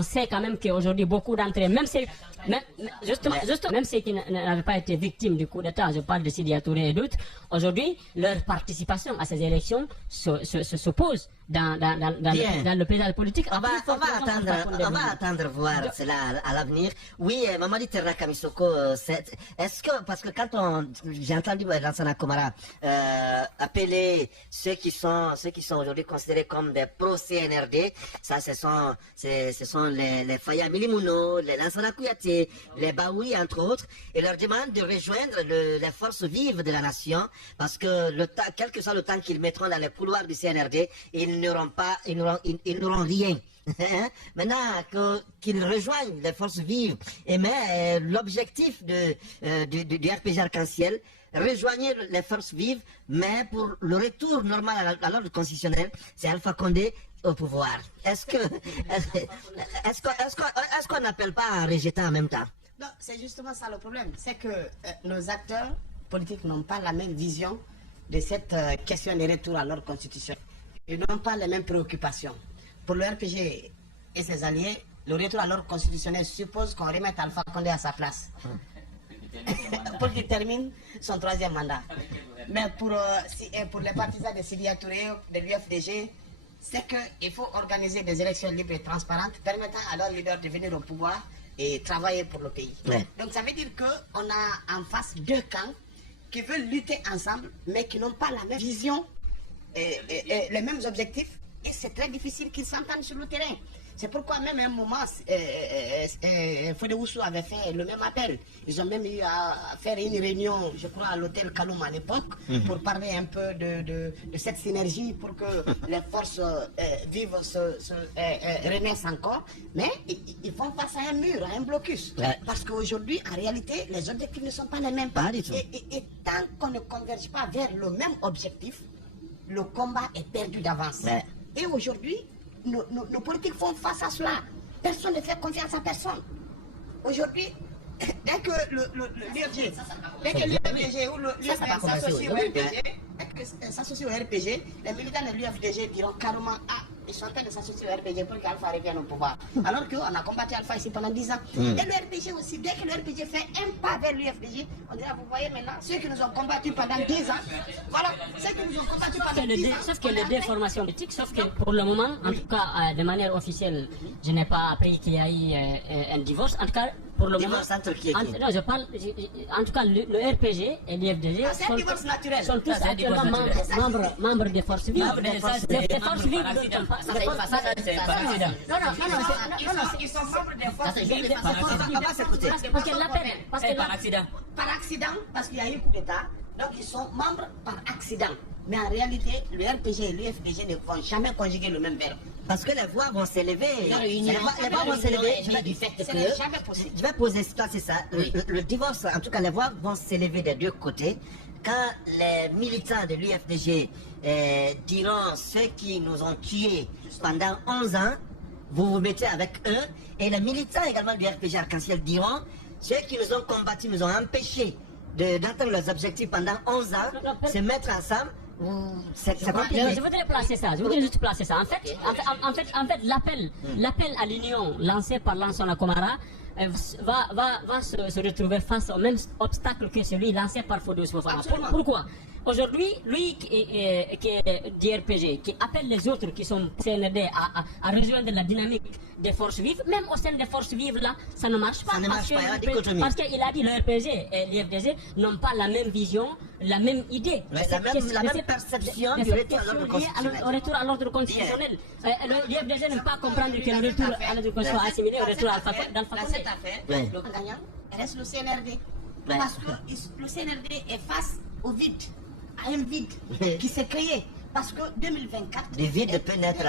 on sait quand même qu'aujourd'hui, beaucoup d'entre eux, même ceux qui n'avaient pas été victimes du coup d'État, je parle de Sidya Touré et d'autres, aujourd'hui, leur participation à ces élections s'oppose dans le paysage politique. On va attendre voir cela à l'avenir. Oui, Mamadi Terra Kamisoko, est-ce que, parce que quand j'ai entendu Lansana Komara appeler ceux qui sont aujourd'hui considérés comme des pro-CNRD, ça ce sont les Faya Milimouno, les Lansana Kouyaté, les Baoui entre autres, et leur demande de rejoindre les forces vives de la nation, parce que quel que soit le temps qu'ils mettront dans les couloirs du CNRD, ils n'auront rien. Maintenant qu'ils rejoignent les forces vives, mais l'objectif du RPG Arc-en-Ciel, rejoignez les forces vives, mais pour le retour normal à l'ordre constitutionnel, c'est Alpha Condé au pouvoir. Est-ce qu'on n'appelle pas à rejeter en même temps? Non, c'est justement ça le problème. C'est que nos acteurs politiques n'ont pas la même vision de cette question de retour à l'ordre constitutionnel. Ils n'ont pas les mêmes préoccupations. Pour le RPG et ses alliés, le retour à l'ordre constitutionnel suppose qu'on remette Alpha Condé à sa place. Pour qu'il termine son 3e mandat. Mais pour les partisans de Sidya Touré, de l'UFDG, c'est qu'il faut organiser des élections libres et transparentes permettant à leurs leaders de venir au pouvoir et travailler pour le pays. Ouais. Donc ça veut dire qu'on a en face deux camps qui veulent lutter ensemble, mais qui n'ont pas la même vision et les mêmes objectifs, et c'est très difficile qu'ils s'entendent sur le terrain. C'est pourquoi même à un moment, Fodé Oussou avait fait le même appel. Ils ont même eu à faire une réunion, je crois, à l'hôtel Kaloum à l'époque, pour parler un peu de cette synergie pour que les forces vives renaissent encore. Mais ils font face à un mur, à un blocus. Ouais. Parce qu'aujourd'hui, en réalité, les objectifs ne sont pas les mêmes. Pas du tout. Et tant qu'on ne converge pas vers le même objectif, le combat est perdu d'avance. Ouais. Et aujourd'hui, nos politiques font face à cela. Personne ne fait confiance à personne. Aujourd'hui, dès que l'UFDG ou l'UFDG s'associe au RPG, les militants de l'UFDG diront carrément ils sont en train de s'associer au RPG pour qu'Alpha revienne au pouvoir. Alors qu'on a combattu Alpha ici pendant 10 ans. Et le RPG aussi, dès que le RPG fait un pas vers l'UFDG, on dira, vous voyez maintenant, ceux qui nous ont combattus pendant 10 ans, voilà, ceux qui nous ont combattus pendant 10 ans. Sauf que les déformations politiques, sauf que pour le moment, en tout cas, de manière officielle, je n'ai pas appris qu'il y a eu un divorce. En tout cas, pour le moment, non, je parle, en tout cas, le RPG et l'UFDG sont tous actuellement membres des forces vives. Des forces vives, ils sont membres des forces vives. Parce que l'appel, par accident, parce qu'il y a eu un coup d'État, donc ils sont membres par accident. Mais en réalité, le RPG et l'UFDG ne vont jamais conjuguer le même verbe. Parce que les voix vont s'élever. Les voix vont s'élever. Je vais poser ça, c'est ça. Le divorce, en tout cas, les voix vont s'élever des deux côtés. Quand les militants de l'UFDG diront ceux qui nous ont tués pendant 11 ans, vous vous mettez avec eux. Et les militants également du RPG Arc-en-Ciel diront ceux qui nous ont combattus, nous ont empêchés d'atteindre leurs objectifs pendant 11 ans, se mettre ensemble. C'est compliqué. Je voudrais placer ça. Je voudrais juste placer ça. En fait, l'appel à l'union lancé par Lansana Komara va se retrouver face au même obstacle que celui lancé par Fodé Oussou Fofana. Pourquoi? Aujourd'hui, lui qui est DRPG, qui appelle les autres qui sont CNRD à rejoindre la dynamique des forces vives, même au sein des forces vives là, ça ne marche pas. Parce qu'il a dit le RPG et l'IFDG n'ont pas la même vision, la même idée. La même perception du retour à l'ordre constitutionnel. L'IFDG n'aime pas comprendre que le retour à l'ordre constitutionnel soit assimilé au retour à d'Alpha Condé. Cette affaire, le gagnant reste le CNRD. Parce que le CNRD est face au vide, à un vide qui s'est créé. Parce que 2024... Du vide peut naître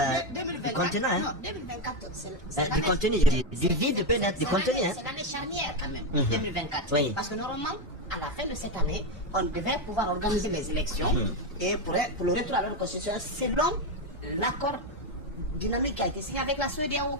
du continent. Non, 2024, c'est du contenu. Du vide peut naître du contenu. C'est l'année charnière quand même, 2024. Oui. Parce que normalement, à la fin de cette année, on devait pouvoir organiser les élections et pour le retour à l'ordre constitutionnel selon l'accord dynamique qui a été signé avec la CEDEAO.